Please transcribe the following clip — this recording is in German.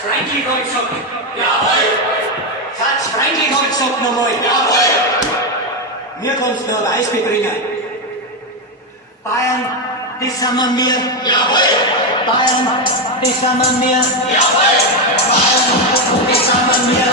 Frankie hat gesagt. Jawohl. Satz Frankie hat gesagt nochmal. Jawohl. Mir kannst du ein Beispiel bringen. Bayern, das sind wir. Jawohl. Bayern, das sind wir. Jawohl. Bayern, das sind wir.